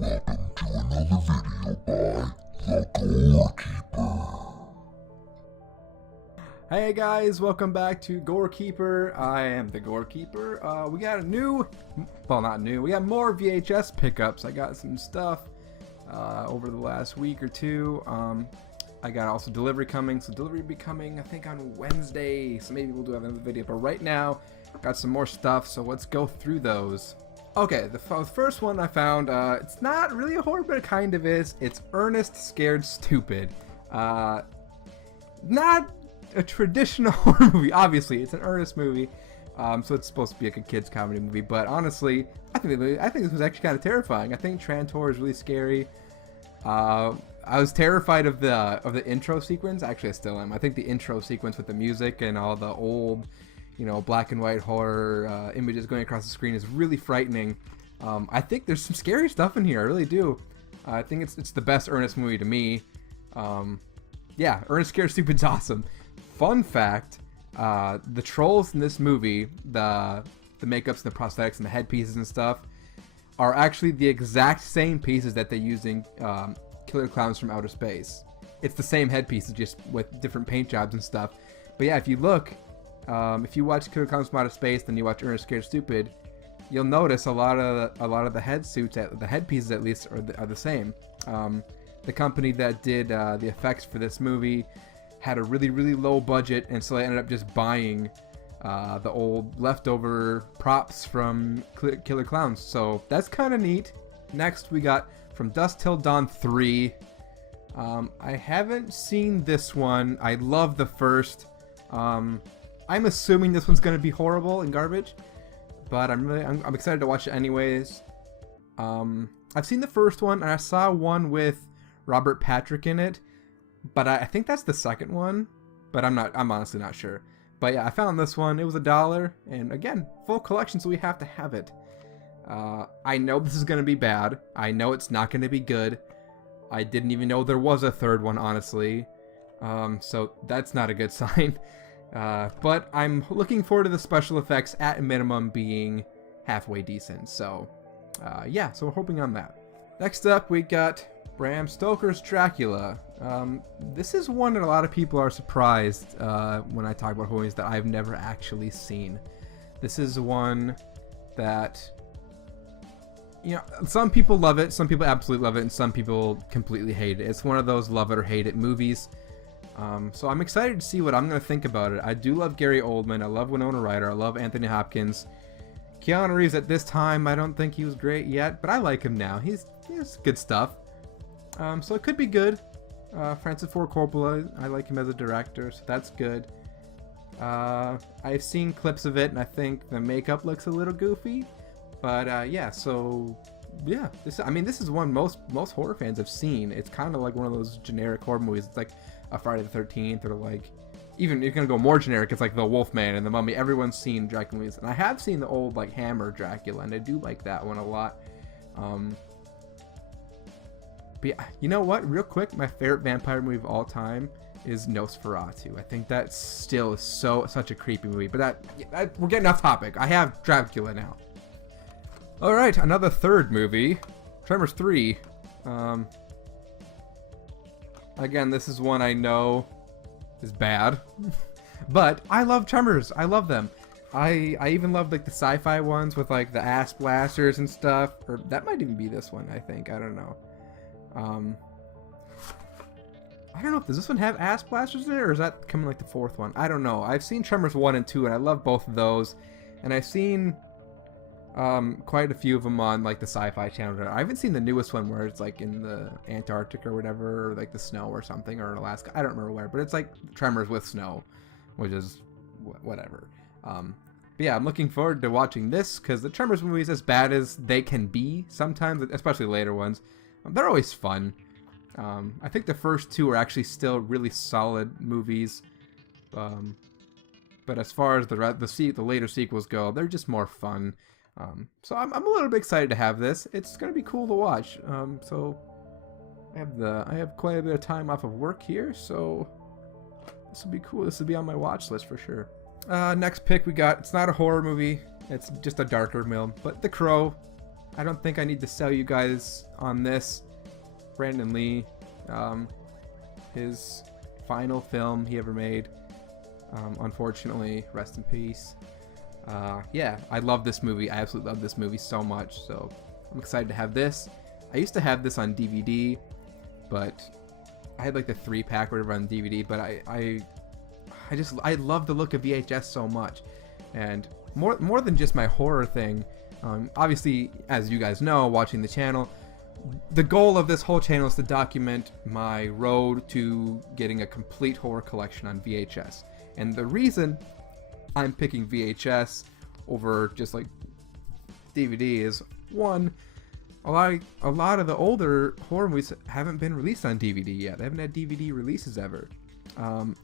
Welcome to another video by The Gorekeeper. Hey guys, welcome back to Gorekeeper. I am the Gorekeeper. We got we got more VHS pickups. I got some stuff over the last week or two. I got also delivery coming, so delivery will be coming I think on Wednesday, so maybe we'll do another video, but right now got some more stuff, so let's go through those. Okay, the first one I found, it's not really a horror, but it kind of is. It's Ernest Scared Stupid. Not a traditional horror movie, obviously. It's an Ernest movie, so it's supposed to be like a kid's comedy movie, but honestly, I think this was actually kind of terrifying. I think Trantor is really scary. I was terrified of the intro sequence. Actually, I still am. I think the intro sequence with the music and all the old, black and white horror images going across the screen is really frightening. I think there's some scary stuff in here. I really do. I think it's the best Ernest movie to me. Yeah, Ernest Scared Stupid's awesome. Fun fact: the trolls in this movie, the makeups and the prosthetics and the headpieces and stuff, are actually the exact same pieces that they use in Killer Clowns from Outer Space. It's the same headpieces, just with different paint jobs and stuff. But yeah, if you look. If you watch Killer Clowns from Outer Space, then you watch Ernest Scared Stupid, you'll notice a lot of the head suits, the headpieces at least, are the same. The company that did the effects for this movie had a really low budget, and so they ended up just buying the old leftover props from Killer Clowns. So that's kind of neat. Next, we got From Dusk Till Dawn 3. I haven't seen this one. I love the first. I'm assuming this one's gonna be horrible and garbage, but I'm excited to watch it anyways. I've seen the first one, and I saw one with Robert Patrick in it, but I think that's the second one. But I'm honestly not sure. But yeah, I found this one. It was $1, and again, full collection, so we have to have it. I know this is gonna be bad. I know it's not gonna be good. I didn't even know there was a third one, honestly. So that's not a good sign. But I'm looking forward to the special effects at a minimum being halfway decent. So, yeah, so we're hoping on that. Next up, we got Bram Stoker's Dracula. This is one that a lot of people are surprised when I talk about horror movies that I've never actually seen. This is one that, some people love it, some people absolutely love it, and some people completely hate it. It's one of those love it or hate it movies. So I'm excited to see what I'm going to think about it. I do love Gary Oldman. I love Winona Ryder. I love Anthony Hopkins. Keanu Reeves at this time, I don't think he was great yet, but I like him now. He's good stuff. So it could be good. Francis Ford Coppola, I like him as a director, so that's good. I've seen clips of it, and I think the makeup looks a little goofy. But yeah, so yeah, this is one most horror fans have seen. It's kind of like one of those generic horror movies. It's like a Friday the 13th, or like, even you're gonna go more generic, it's like the Wolfman and the Mummy. Everyone's seen Dracula movies, and I have seen the old like Hammer Dracula, and I do like that one a lot. But yeah, you know what? Real quick, my favorite vampire movie of all time is Nosferatu. I think that still is such a creepy movie. But we're getting off topic. I have Dracula now. All right, another third movie, Tremors 3. Again, this is one I know is bad, but I love Tremors. I love them. I even love like the sci-fi ones with like the ass blasters and stuff. Or that might even be this one, I think. I don't know. I don't know, does this one have ass blasters in it, or is that coming like the fourth one? I don't know. I've seen Tremors 1 and 2, and I love both of those. And I've seen quite a few of them on like the Sci-Fi Channel. I haven't seen the newest one where it's like in the Antarctic or whatever, or like the snow or something, or in Alaska. I don't remember where, but it's like Tremors with snow, which is whatever. But yeah, I'm looking forward to watching this, because the Tremors movies, as bad as they can be sometimes, especially later ones, they're always fun. I think the first two are actually still really solid movies. But as far as the later sequels go, they're just more fun. So I'm a little bit excited to have this. It's gonna be cool to watch. So I have quite a bit of time off of work here, so this will be cool. This will be on my watch list for sure. Next pick we got. It's not a horror movie. It's just a darker film. But The Crow. I don't think I need to sell you guys on this. Brandon Lee, his final film he ever made. Unfortunately, rest in peace. Yeah, I love this movie. I absolutely love this movie so much. So I'm excited to have this. I used to have this on DVD, but I had like the 3-pack or whatever on DVD. But I love the look of VHS so much, and more than just my horror thing. Obviously, as you guys know, watching the channel, the goal of this whole channel is to document my road to getting a complete horror collection on VHS. And the reason I'm picking VHS over just like DVD is, one, a lot of the older horror movies haven't been released on DVD yet. They haven't had DVD releases ever.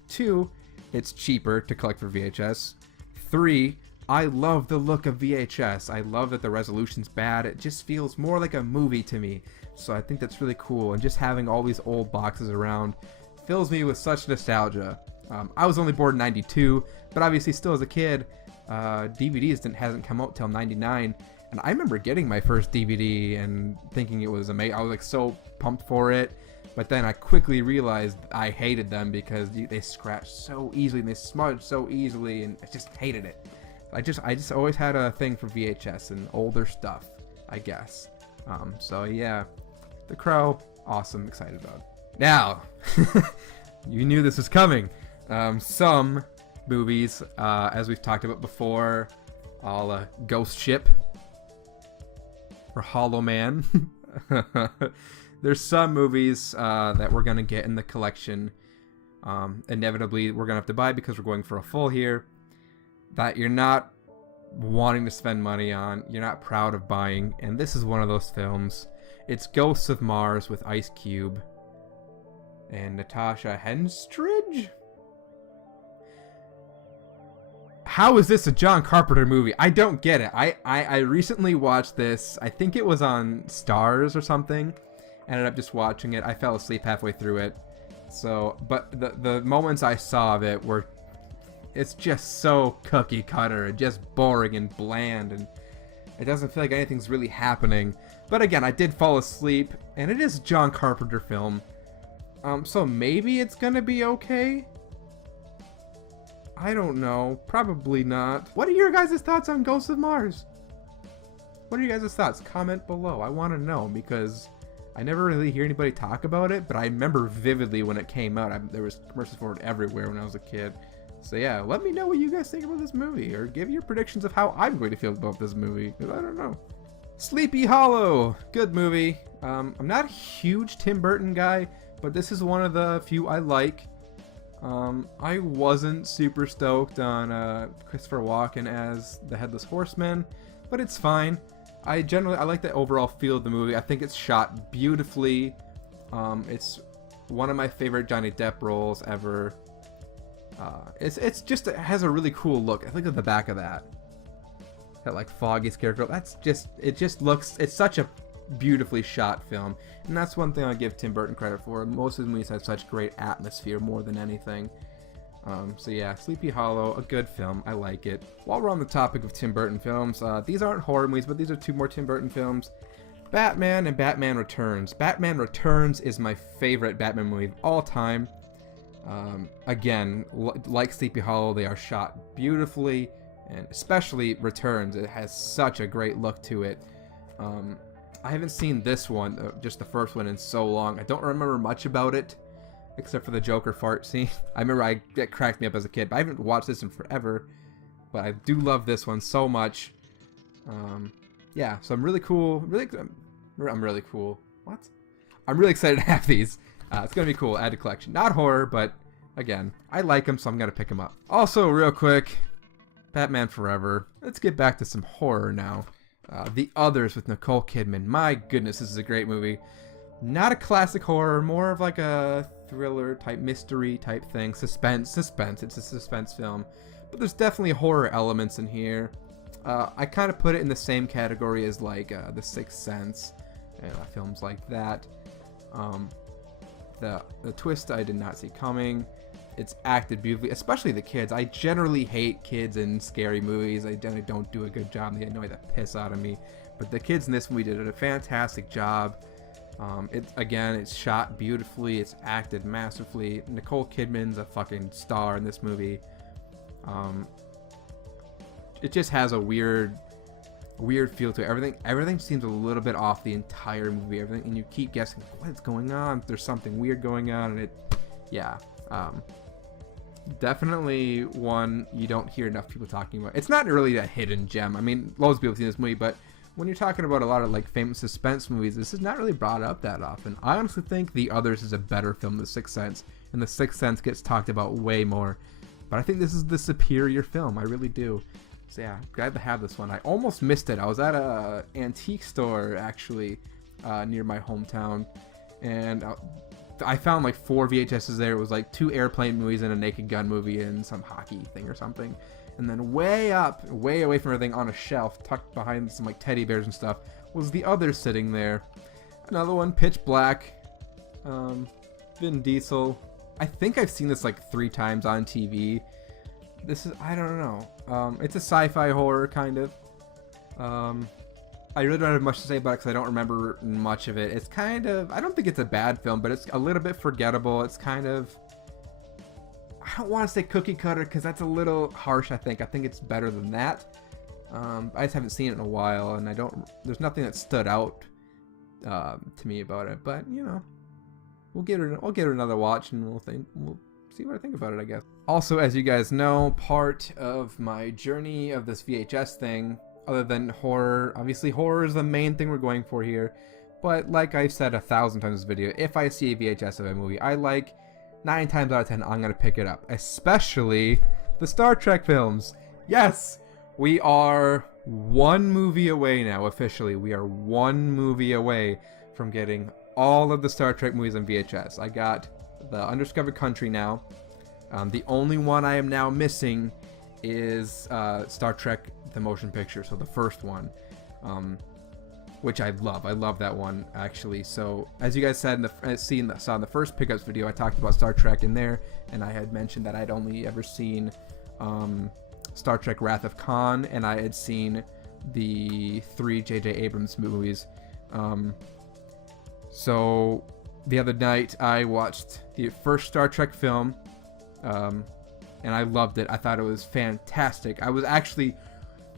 2, it's cheaper to collect for VHS. 3, I love the look of VHS. I love that the resolution's bad. It just feels more like a movie to me. So I think that's really cool. And just having all these old boxes around fills me with such nostalgia. I was only born in 92, but obviously still as a kid, DVDs hasn't come out till 99. And I remember getting my first DVD and thinking it was amazing. I was like so pumped for it. But then I quickly realized I hated them because they scratched so easily and they smudged so easily, and I just hated it. I just always had a thing for VHS and older stuff, I guess. So yeah, The Crow, awesome, excited about it. Now, you knew this was coming. Some movies, as we've talked about before, Ghost Ship or Hollow Man. There's some movies that we're gonna get in the collection. Inevitably, we're gonna have to buy because we're going for a full here. That you're not wanting to spend money on, you're not proud of buying, and this is one of those films. It's Ghosts of Mars with Ice Cube and Natasha Henstridge. How is this a John Carpenter movie? I don't get it. I recently watched this. I think it was on Stars or something. Ended up just watching it. I fell asleep halfway through it. So, but the moments I saw of it were, it's just so cookie cutter and just boring and bland, and it doesn't feel like anything's really happening. But again, I did fall asleep, and it is a John Carpenter film. So maybe it's gonna be okay? I don't know. Probably not. What are your guys' thoughts on Ghosts of Mars? What are your guys' thoughts? Comment below. I want to know, because I never really hear anybody talk about it, but I remember vividly when it came out. There was commercials for it everywhere when I was a kid. So yeah, let me know what you guys think about this movie, or give your predictions of how I'm going to feel about this movie, because I don't know. Sleepy Hollow, good movie. I'm not a huge Tim Burton guy, but this is one of the few I like. I wasn't super stoked on Christopher Walken as the Headless Horseman, but it's fine. I like the overall feel of the movie. I think it's shot beautifully. It's one of my favorite Johnny Depp roles ever. It's just, it has a really cool look. I think at the back of that like foggy scarecrow. It just looks. It's such a beautifully shot film, and that's one thing I give Tim Burton credit for. Most of his movies have such great atmosphere more than anything. So yeah, Sleepy Hollow, a good film. I like it. While we're on the topic of Tim Burton films, these aren't horror movies, but these are 2 more Tim Burton films. Batman and Batman Returns. Batman Returns is my favorite Batman movie of all time. Again, like Sleepy Hollow, they are shot beautifully, and especially Returns. It has such a great look to it. I haven't seen this one, just the first one, in so long. I don't remember much about it, except for the Joker fart scene. I remember it cracked me up as a kid, but I haven't watched this in forever. But I do love this one so much. Yeah, so I'm really cool. I'm really cool. What? I'm really excited to have these. It's gonna be cool. Add to collection. Not horror, but again, I like them, so I'm gonna pick them up. Also, real quick, Batman Forever. Let's get back to some horror now. The Others with Nicole Kidman. My goodness, this is a great movie. Not a classic horror, more of like a thriller type, mystery type thing. Suspense. It's a suspense film, but there's definitely horror elements in here. I kind of put it in the same category as like The Sixth Sense, films like that. The twist I did not see coming. It's acted beautifully, especially the kids. I generally hate kids in scary movies. I generally don't do a good job. They annoy the piss out of me. But the kids in this movie did a fantastic job. It's shot beautifully. It's acted masterfully. Nicole Kidman's a fucking star in this movie. It just has a weird feel to it. Everything seems a little bit off the entire movie. And you keep guessing what's going on. There's something weird going on, and definitely one you don't hear enough people talking about. It's not really a hidden gem. I mean, loads of people have seen this movie, but when you're talking about a lot of like famous suspense movies, this is not really brought up that often. I honestly think The Others is a better film than The Sixth Sense, and The Sixth Sense gets talked about way more. But I think this is the superior film. I really do. So yeah, glad to have this one. I almost missed it. I was at a antique store actually near my hometown, and I found like 4 VHSs there. It was like 2 airplane movies and a Naked Gun movie and some hockey thing or something. And then way away from everything on a shelf, tucked behind some like teddy bears and stuff, was The Others sitting there. Another one, Pitch Black. Vin Diesel. I think I've seen this like 3 times on TV. This is, I don't know. It's a sci-fi horror kind of. I really don't have much to say about it because I don't remember much of it. It's kind of, I don't think it's a bad film, but it's a little bit forgettable. It's kind of, I don't want to say cookie cutter because that's a little harsh, I think. I think it's better than that. I just haven't seen it in a while, and there's nothing that stood out to me about it. But, you know, I'll give it another watch, and we'll see what I think about it, I guess. Also, as you guys know, part of my journey of this VHS thing, other than horror, obviously horror is the main thing we're going for here, but like I've said 1,000 times in this video, if I see a VHS of a movie I like, 9 times out of 10 I'm gonna pick it up, especially the Star Trek films. Yes, we are 1 movie away now. Officially, we are 1 movie away from getting all of the Star Trek movies on VHS. I got the Undiscovered Country now. The only one I am now missing is Star Trek the motion picture, so the first one, which I love. I love that one, actually. So as you guys said saw in the first pickups video, I talked about Star Trek in there, and I had mentioned that I'd only ever seen Star Trek Wrath of Khan, and I had seen the 3 J.J. Abrams movies. So the other night I watched the first Star Trek film, and I loved it. I thought it was fantastic. I was actually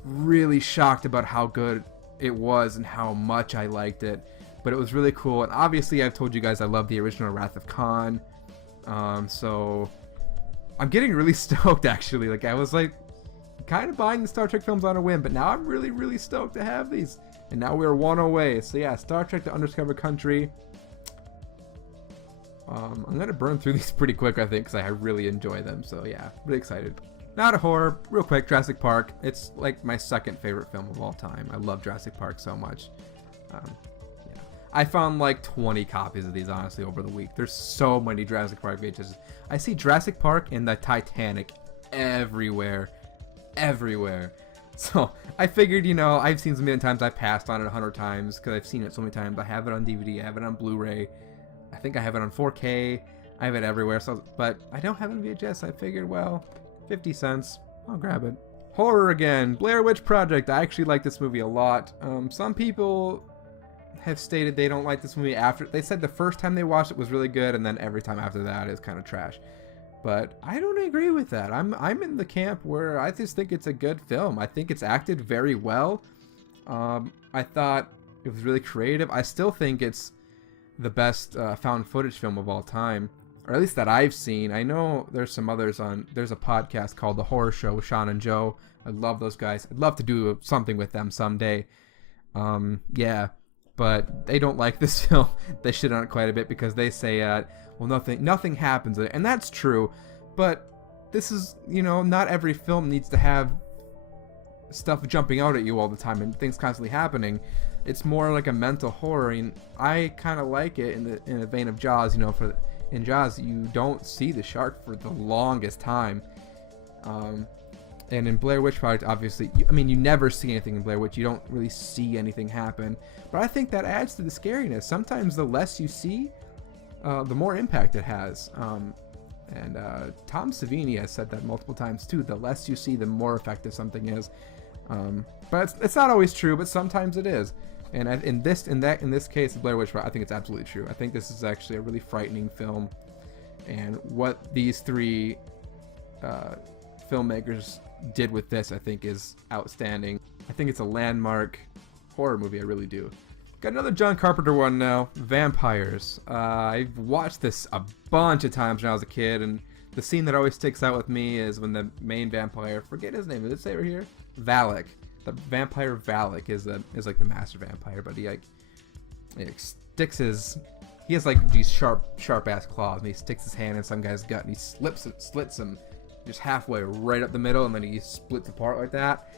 really shocked about how good it was and how much I liked it, but it was really cool. And obviously I've told you guys I love the original Wrath of Khan, so I'm getting really stoked, actually. Like, I was like kind of buying the Star Trek films on a whim, but now I'm really stoked to have these, and now we're 1 away. So yeah, Star Trek The Undiscovered Country. I'm gonna burn through these pretty quick, I think, because I really enjoy them. So yeah, really excited. Not a horror, real quick. Jurassic Park. It's like my 2nd favorite film of all time. I love Jurassic Park so much. Yeah, I found like 20 copies of these, honestly, over the week. There's so many Jurassic Park VHS. I see Jurassic Park and the Titanic everywhere. So I figured, you know, I've seen it a million times. I passed on it 100 times because I've seen it so many times. I have it on DVD. I have it on Blu-ray. I think I have it on 4K. I have it everywhere. So, but I don't have it on VHS. I figured, well, 50 cents. I'll grab it. Horror again. Blair Witch Project. I actually like this movie a lot. Some people have stated they don't like this movie after. They said the first time they watched it was really good, and then every time after that is kind of trash. But I don't agree with that. I'm in the camp where I just think it's a good film. I think it's acted very well. I thought it was really creative. I still think it's the best found footage film of all time, or at least that I've seen. I know there's some others there's a podcast called The Horror Show with Sean and Joe. I love those guys. I'd love to do something with them someday. Yeah, but they don't like this film. They shit on it quite a bit because they say, well, nothing happens. And that's true, but this is, you know, not every film needs to have stuff jumping out at you all the time and things constantly happening. It's more like a mental horror, and I kind of like it in the vein of Jaws. You know, in Jaws, you don't see the shark for the longest time. And in Blair Witch Project, obviously, you never see anything in Blair Witch. You don't really see anything happen. But I think that adds to the scariness. Sometimes the less you see, the more impact it has. And Tom Savini has said that multiple times too. The less you see, the more effective something is. But it's not always true, but sometimes it is. And in this case, the Blair Witch Project, I think it's absolutely true. I think this is actually a really frightening film, and what these three filmmakers did with this, I think, is outstanding. I think it's a landmark horror movie. I really do. Got another John Carpenter one now, Vampires. I've watched this a bunch of times when I was a kid, and the scene that always sticks out with me is when the main vampire, forget his name, did it say right here? Valak. The vampire Valak is like the master vampire, but he sticks he has like these sharp ass claws, and he sticks his hand in some guy's gut, and he slits him just halfway right up the middle, and then he splits apart like that.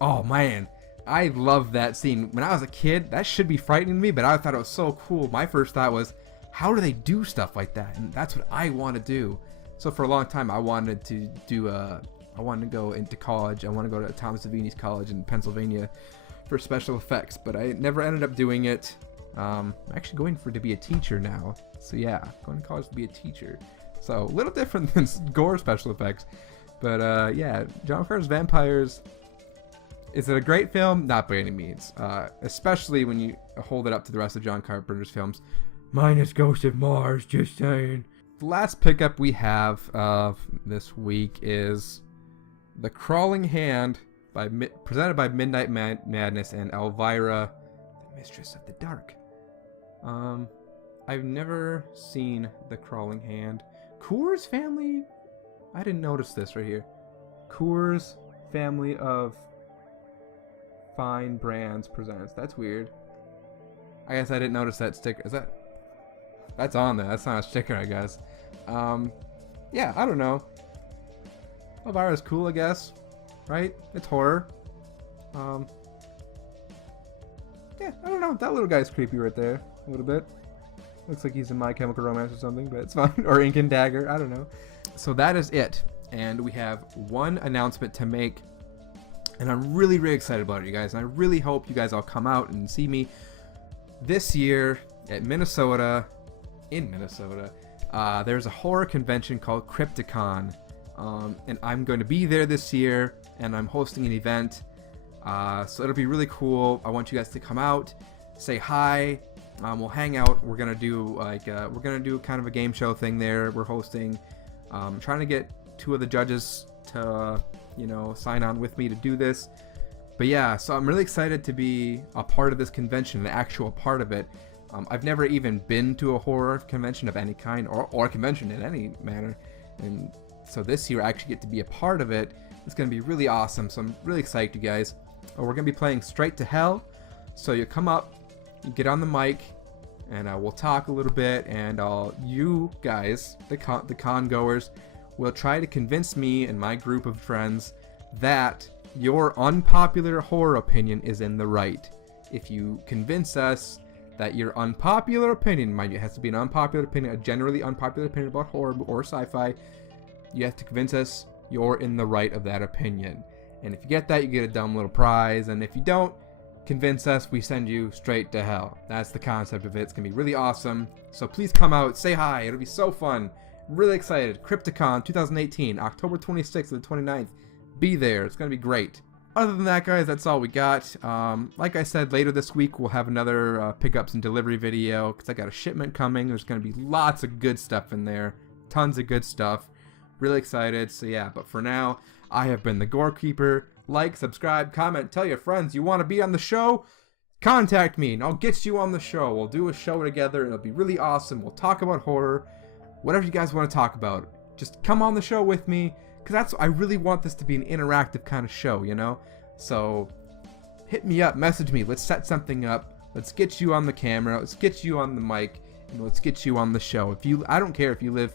Oh man, I love that scene. When I was a kid, that should be frightening to me, but I thought it was so cool. My first thought was, how do they do stuff like that? And that's what I want to do. So for a long time, I wanted to go into college. I want to go to Thomas Savini's College in Pennsylvania for special effects, but I never ended up doing it. I'm actually going to be a teacher now. So yeah, going to college to be a teacher. So a little different than gore special effects. But yeah, John Carpenter's Vampires. Is it a great film? Not by any means. Especially when you hold it up to the rest of John Carpenter's films. Minus Ghost of Mars, just saying. The last pickup we have this week is The Crawling Hand, presented by Midnight Madness and Elvira, the Mistress of the Dark. I've never seen The Crawling Hand. Coors Family? I didn't notice this right here. Coors Family of Fine Brands presents. That's weird. I guess I didn't notice that sticker. That's on there. That's not a sticker, I guess. Yeah, I don't know. Elvira's cool, I guess. Right? It's horror. Yeah, I don't know. That little guy's creepy right there. A little bit. Looks like he's in My Chemical Romance or something, but it's fine. Or Ink and Dagger. I don't know. So that is it. And we have one announcement to make. And I'm really, really excited about it, you guys. And I really hope you guys all come out and see me this year at Minnesota. In Minnesota. There's a horror convention called Crypticon. And I'm going to be there this year. And I'm hosting an event. So it'll be really cool. I want you guys to come out, say hi. We'll hang out. We're gonna do kind of a game show thing there. We're hosting. Trying to get 2 of the judges to sign on with me to do this. But yeah, so I'm really excited to be a part of this convention, an actual part of it. I've never even been to a horror convention of any kind, or a convention in any manner, and so this year I actually get to be a part of it. It's going to be really awesome, so I'm really excited, you guys. We're going to be playing Straight to Hell, so you come up, you get on the mic, and we'll talk a little bit, and you guys, the con goers, will try to convince me and my group of friends that your unpopular horror opinion is in the right. If you convince us that your unpopular opinion, mind you, it has to be an unpopular opinion, a generally unpopular opinion about horror or sci-fi, you have to convince us you're in the right of that opinion. And if you get that, you get a dumb little prize. And if you don't convince us, we send you straight to hell. That's the concept of it. It's going to be really awesome. So please come out, say hi. It'll be so fun. Really excited. Crypticon 2018, October 26th to the 29th. Be there. It's going to be great. Other than that, guys, that's all we got. Like I said, later this week, we'll have another pickups and delivery video because I got a shipment coming. There's going to be lots of good stuff in there. Tons of good stuff. Really excited. So yeah, but for now, I have been the Gore Keeper. Like, subscribe, comment, tell your friends you want to be on the show. Contact me and I'll get you on the show. We'll do a show together. It'll be really awesome. We'll talk about horror. Whatever you guys want to talk about. Just come on the show with me. Because I really want this to be an interactive kind of show, you know? So, hit me up, message me. Let's set something up. Let's get you on the camera. Let's get you on the mic. And let's get you on the show. I don't care if you live,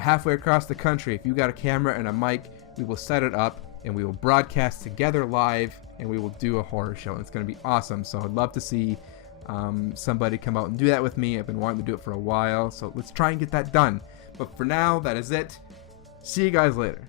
halfway across the country. If you got a camera and a mic, we will set it up. And we will broadcast together live. And we will do a horror show. And it's going to be awesome. So, I'd love to see somebody come out and do that with me. I've been wanting to do it for a while. So, let's try and get that done. But for now, that is it. See you guys later.